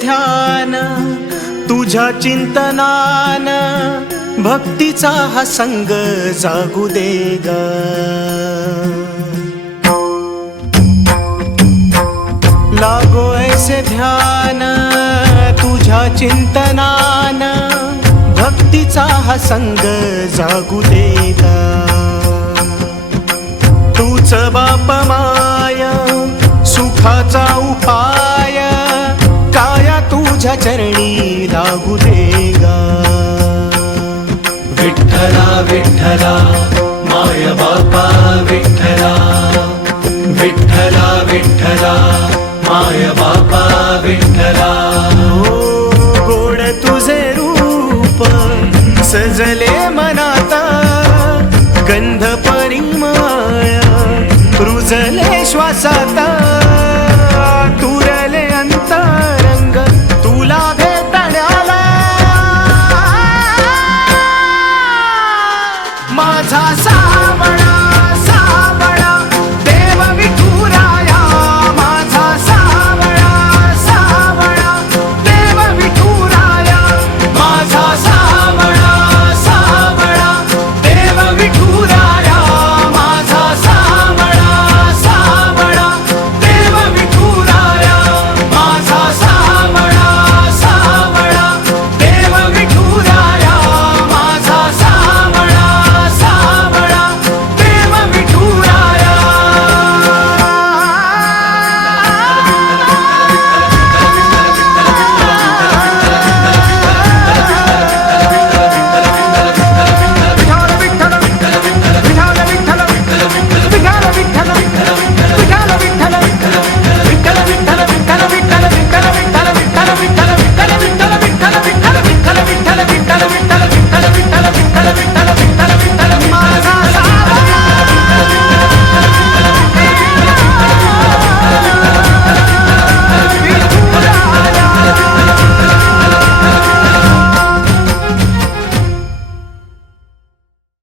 ध्यान तुझ्या चिंतनान, भक्तीचा हा संग जागू दे ग. लागो ऐसे ध्यान तुझ्या चिंतनान, भक्तीचा हा संग जागू दे ग. तूच बाप माय सुखाचा उपाय, काया तुझ्या चरणी लागू दे ग. विठ्ठला विठ्ठला माय बापा विठ्ठला, विठ्ठला विठ्ठला माय बापा विठ्ठला. हो गोड तुझे रूप सजले मनात, गंध